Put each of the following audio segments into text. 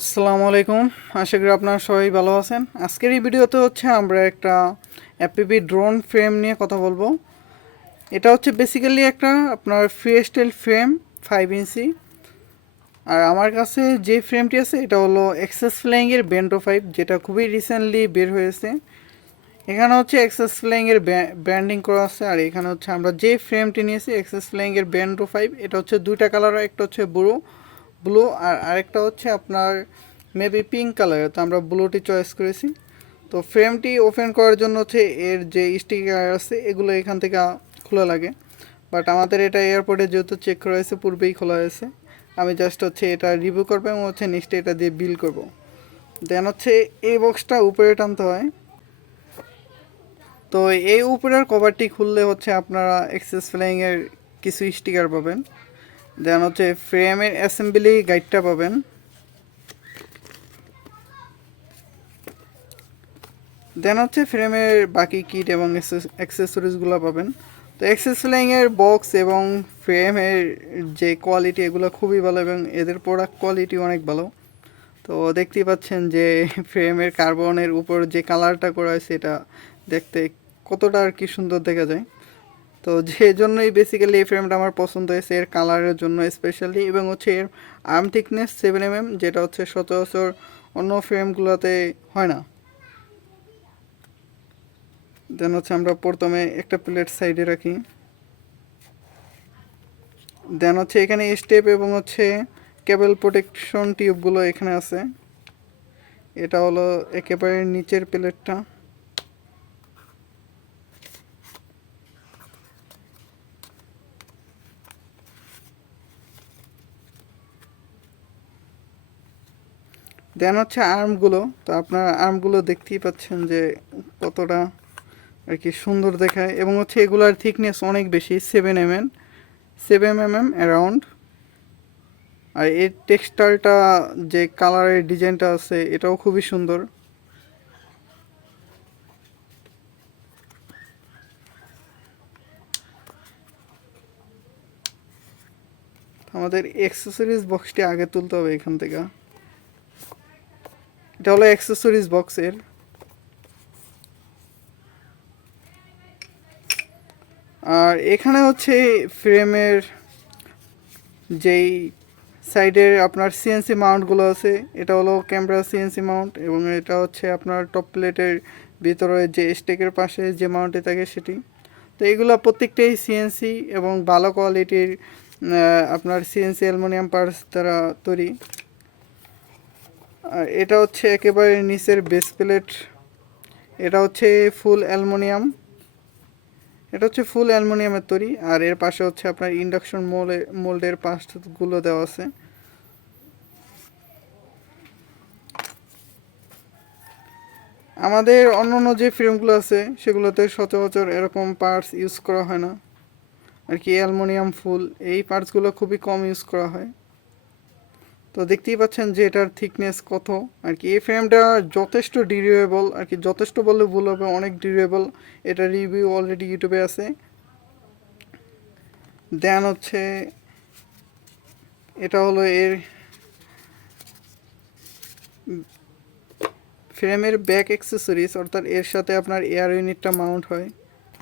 আসসালামু আলাইকুম। আশা করি আপনারা সবাই ভালো আছেন। আজকের এই ভিডিওতে আমরা একটা এফপিভি ড্রোন ফ্রেম নিয়ে কথা বলবো। এটা বেসিক্যালি একটা আপনার ফ্রি স্টাইল ফ্রেম 5 ইঞ্চি। আর আমার কাছে যে ফ্রেমটি আছে এটা হলো এক্সএস ফ্লাইংয়ের বেন্টো 5, যেটা খুবই রিসেন্টলি বের হয়েছে। এখানে এক্সএস ফ্লাইংয়ের ব্র্যান্ডিং করা আছে। আর এখানে আমরা যে ফ্রেমটি নিয়েছি এক্সএস ফ্লাইংয়ের বেন্টো 5, এটা দুইটা কালার, একটা ব্লু ব্লু আর আরেকটা আপনার মেবি পিঙ্ক কালার। তো আমরা ব্লুটি চয়েস করেছি। তো ফ্রেমটি ওপেন করার জন্য এর যে স্টিকার আছে এগুলো এখান থেকে খোলা লাগে, বাট আমাদের এটা এয়ারপোর্টে যেহেতু চেক করা হয়েছে পূর্বেই খোলা হয়েছে। আমি জাস্ট এটা রিভিউ করবো এবং নেক্সট এটা দিয়ে বিল করব। দেন এই বক্সটা উপরে টানতে হয়। তো এই উপরের কভারটি খুললে আপনারা এক্সেস ফ্লাইংয়ের কিছু স্টিকার পাবেন। দেন ফ্রেমের অ্যাসেম্বলি গাইডটা পাবেন। দেন ফ্রেমের বাকি কিট এবং অ্যাক্সেসরিজগুলো পাবেন। তো এক্সেস ফ্লাইংয়ের বক্স এবং ফ্রেমের যে কোয়ালিটি এগুলো খুবই ভালো এবং এদের প্রোডাক্ট কোয়ালিটি অনেক ভালো। তো দেখতেই পাচ্ছেন যে ফ্রেমের কার্বনের উপর যে কালারটা করা হয়েছে এটা দেখতে কতটা আর কি সুন্দর দেখা যায়। তো যে জন্যই বেসিক্যালি এই ফ্রেমটা আমার পছন্দ হয়েছে, এর কালারের জন্য স্পেশালি, এবং এর আর্ম থিকনেস 7 mm, যেটা সচরাচর অন্য ফ্রেমগুলোতে হয় না। দেন আমরা প্রথমে একটা প্লেট সাইডে রাখি। দেন এখানে স্টেপ এবং কেবল প্রোটেকশন টিউবগুলো এখানে আছে। এটা হলো একেবারে নিচের প্লেটটা। দেন আর্মগুলো। তো আপনার আর্মগুলো দেখতেই পাচ্ছেন যে কতটা আর কি সুন্দর দেখায়, এবং এগুলার থিকনেস অনেক বেশি, 7 mm অ্যারাউন্ড। আর এর টেক্সচারটা, যে কালারের ডিজাইনটা আছে এটাও খুবই সুন্দর। আমাদের অ্যাক্সেসরিজ বক্সটি আগে তুলতে হবে এখান থেকে। এটা হলো অ্যাক্সেসরিজ বক্সের। আর এখানে ফ্রেমের যেই সাইডের আপনার সিএনসি মাউন্টগুলো আছে, এটা হলো ক্যামেরা সিএনসি মাউন্ট, এবং এটা আপনার টপ প্লেটের ভিতরে যে স্টেকের পাশে যে মাউন্টে থাকে সেটি। তো এগুলো প্রত্যেকটাই সিএনসি এবং ভালো কোয়ালিটির আপনার সিএনসি অ্যালুমিনিয়াম পার্টস দ্বারা তৈরি। আর এটা একেবারে নিচের বেস প্লেট, এটা ফুল অ্যালুমিনিয়াম। এটা ফুল অ্যালুমিনিয়ামের তৈরি। আর এর পাশে আপনার ইন্ডাকশন মোল্ডের পার্টসগুলো দেওয়া আছে। আমাদের অন্যান্য যে ফ্রেমগুলো আছে সেগুলোতে সচরাচর এরকম পার্টস ইউজ করা হয় না আর কি। অ্যালুমিনিয়াম ফুল এই পার্টসগুলো খুবই কম ইউজ করা হয়। তো দেখতেই পাচ্ছেন যে এটার থিকনেস কত আর কি। এই ফ্রেমটা যথেষ্ট ডিউরেবল আর কি, যথেষ্ট বললে ভুল হবে, অনেক ডিউরেবল। এটা রিভিউ অলরেডি ইউটিউবে আছে। দেন এটা হলো এর ফ্রেমের ব্যাক অ্যাক্সেসরিজ, অর্থাৎ এর সাথে আপনার এয়ার ইউনিটটা মাউন্ট হয়।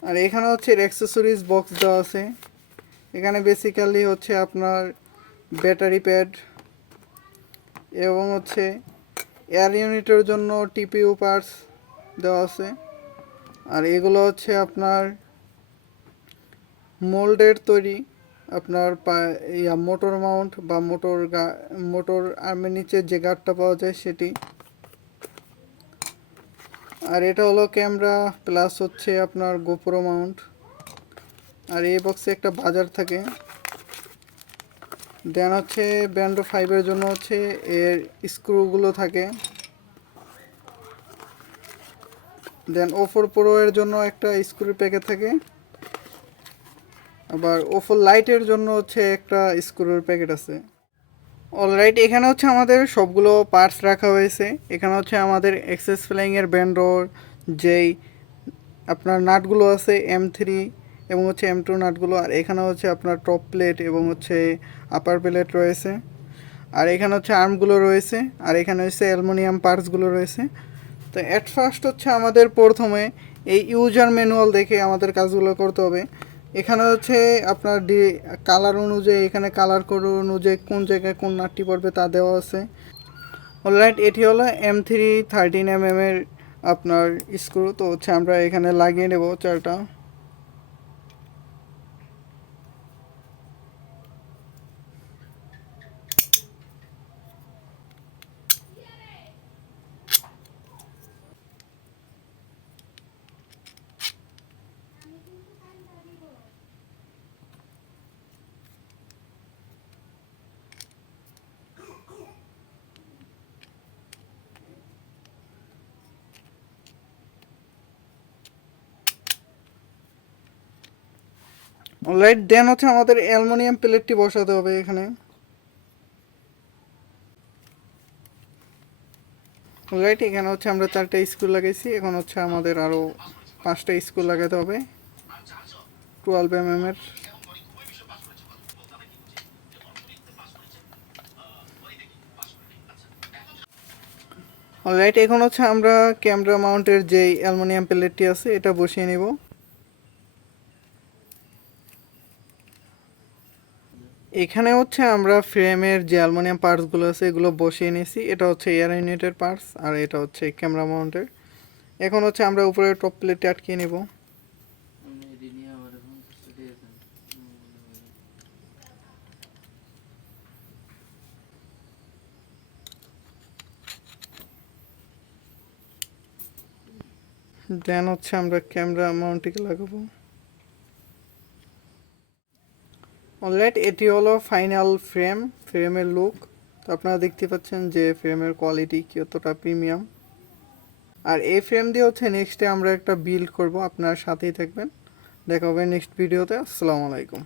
আর এখানে এর অ্যাক্সেসরিজ বক্স দেওয়া আছে। এখানে বেসিক্যালি আপনার ব্যাটারি প্যাড এবং এয়ার ইউনিটের জন্য টিপিইউ পার্টস দেওয়া আছে। আর এগুলো আপনার মোল্ডের তৈরি, আপনার মোটর মাউন্ট বা মোটর আর্মের নিচে যে গার্ডটা পাওয়া যায় সেটি। আর এটা হলো ক্যামেরা প্লাস আপনার গোপ্রো মাউন্ট। আর এই বক্সে একটা বাজার থাকে। দেন ব্যান্ডো 5-এর জন্য এর স্ক্রুগুলো থাকে। দেন ওফোর প্রো এর জন্য একটা স্ক্রুর প্যাকেট থাকে। আবার ওফোর লাইটের জন্য একটা স্ক্রুর প্যাকেট আছে। অলরাইট, এখানে আমাদের সবগুলো পার্টস রাখা হয়েছে। এখানে আমাদের এক্সেস ফ্লাইংয়ের ব্যান্ডোর যেই আপনার নাটগুলো আছে M3 এবং M2 নাটগুলো। আর এখানে আপনার টপ প্লেট এবং আপার প্লেট রয়েছে। আর এখানে হচ্ছে আর্মগুলো রয়েছে, আর এখানে হচ্ছে অ্যালুমিনিয়াম পার্টসগুলো রয়েছে। তো অ্যাট ফার্স্ট হচ্ছে আমাদের প্রথমে এই ইউজার ম্যানুয়াল দেখে আমাদের কাজগুলো করতে হবে। এখানে হচ্ছে আপনার কালার অনুযায়ী, এখানে কালার কোড অনুযায়ী কোন জায়গায় কোন নাটটি পড়বে তা দেওয়া আছে। অলরাইট, এটি হলো M313mm এর আপনার স্ক্রু। তো হচ্ছে আমরা এখানে লাগিয়ে নেব চারটা। অলরাইট, দেন হচ্ছে আমাদের অ্যালুমিনিয়াম প্লেটটি বসাতে হবে এখানে। অলরাইট, এখানে হচ্ছে আমরা চারটা স্ক্রু লাগাইছি, এখন হচ্ছে আমাদের আরও 5টা স্ক্রু লাগাতে হবে 12mm এর। অলরাইট, এখন হচ্ছে আমরা ক্যামেরা মাউন্টের যে অ্যালুমিনিয়াম প্লেটটি আছে এটা বসিয়ে নেব। এখানে হচ্ছে আমরা ফ্রেমের যে অ্যালুমিনিয়াম পার্টসগুলো আছে এগুলো বসিয়ে নিয়েছি। এটা হচ্ছে এয়ার ইউনিটের পার্টস, আর এটা হচ্ছে ক্যামেরা মাউন্টের। এখন হচ্ছে আমরা উপরে টপ প্লেটে আটকিয়ে নেব। দেন হচ্ছে আমরা ক্যামেরা মাউন্টটিকে লাগাবো। অলরাইট, এটি হলো ফাইনাল ফ্রেমের লুক। তো আপনারা দেখতে পাচ্ছেন যে ফ্রেমের কোয়ালিটি কতটা প্রিমিয়াম। আর এই ফ্রেম দিয়ে হচ্ছে নেক্সটে আমরা একটা বিল্ড করব, আপনারা সাথেই থাকবেন। দেখা হবে নেক্সট ভিডিওতে। আসসালামু আলাইকুম।